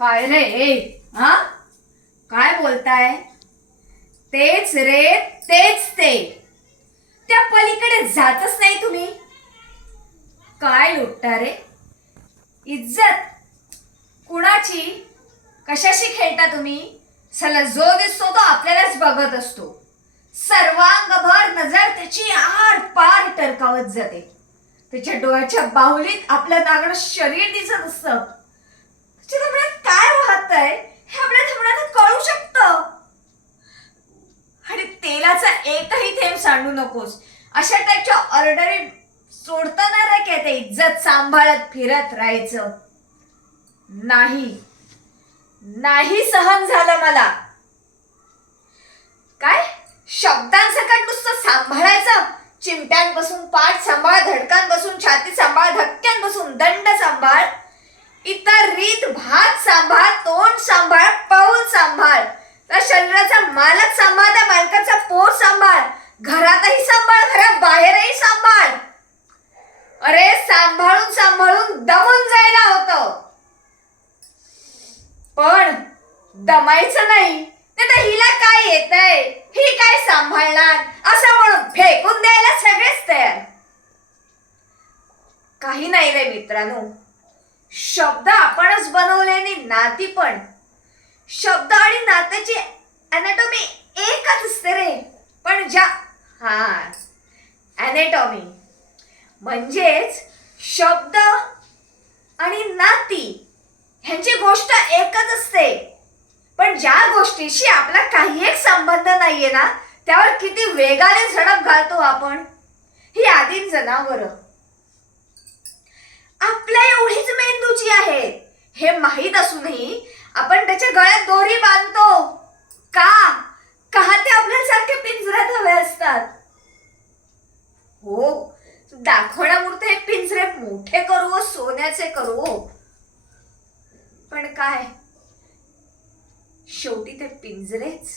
काय रे हा? काय बोलताय? तेच रे, तेच ते. त्या पलीकडे जातच नाही तुम्ही. काय लुटता रे? इज्जत कुणाची? कशाशी खेळता तुम्ही? चला, जो दिसतो तो आपल्यालाच बघत असतो. सर्वांगभर नजर त्याची आर पार टरकावत जाते. त्याच्या डोळ्याच्या बाहुलीत आपलं नागडं शरीर दिसत असतं. त्याच्या डोळ्यात काय वाहतंय हे आपल्या थोड्यानं कळू शकतं. आणि तेलाचा एकही थेंब सांडू नकोस, अशा टाईपच्या ऑर्डरी सोडता ना रे. काय ते इज्जत सांभाळत फिरत राहायचं नाही. नाही सहन झालं मला. काय शब्दांसकट नुसतं सांभाळायचं? चिमट्यांपासून पाठ सांभाळ, धडकांपासून छाती सांभाळ, धक्क्यांपासून दंड सांभाळ, इतर रीत भात सांभाळ, तोंड सांभाळ, पाऊल सांभाळ, त्या शरीराचा मालक सांभाळ, त्या मालकाचा पोट सांभाळ, घरातही सांभाळ, घराबाहेरही सांभाळ. अरे सांभाळून सांभाळून दमून जायला होतं. पण दमायचं नाही. तर हिला काय येतंय, ही काय सांभाळणार असं म्हणून फेकून द्यायला सगळेच तयार. काही नाही रे मित्रांनो, शब्द आपणच बनवले आणि नाती पण. शब्द आणि नात्याची अॅनाटॉमी एकच असते रे. पण अॅनाटॉमी म्हणजेच शब्द आणि नाती ह्यांची गोष्ट एकच असते. पण ज्या गोष्टीशी आपला काही एक संबंध नाहीये ना, त्यावर किती वेगाने झडप घालतो आपण. ही आदिम जनावरं आपल्या एवढीच मेंदूची आहेत हे माहीत असूनही आपण त्याच्या गळ्यात दोरी बांधतो. का का ते आपल्यासारखे पिंजऱ्यात हवे असतात? हो, दाखवण्यापुरते हे पिंजरे मोठे करू, सोन्याचे करू. पण काय, शेवटी ते पिंजरेच.